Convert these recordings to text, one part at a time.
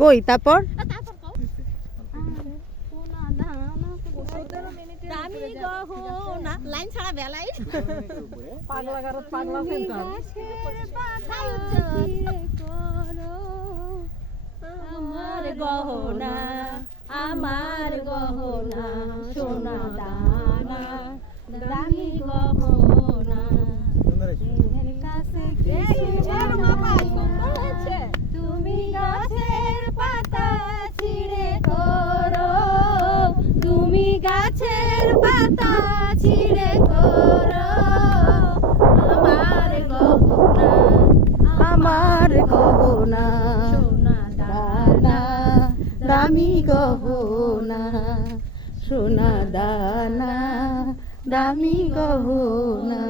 কই তারপর লাইন ছাড়া বেলাই পাগলা গারদ পাগলা সেন্টার আমার গহনা আমার গহনা সোনা দানা দামি গহনা তুমি গাছের পাতা ছিঁড়ে করো তুমি গাছের পাতা ছিঁড়ে করো আমার গহনা সোনা দানা দামি গহনা সোনা দানা দামি গহনা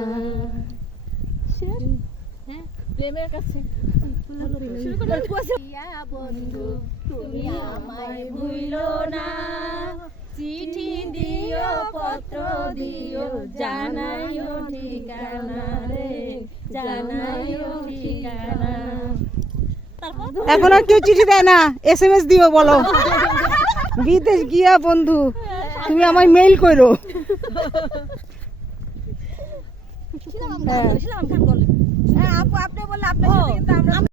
প্রেমের কাছে বন্ধু তুমি আমায় ভুলো না চিঠি দিও পত্র দিও জানাইও ঠিকানা রে জানাইও ঠিকানা এখন আর কেউ চিঠি দেয় না SMS দিও বলো বিদেশ গিয়া বন্ধু তুমি আমায় মেইল করো আপু আপনি বললে আপনার সাথে কিন্তু আমরা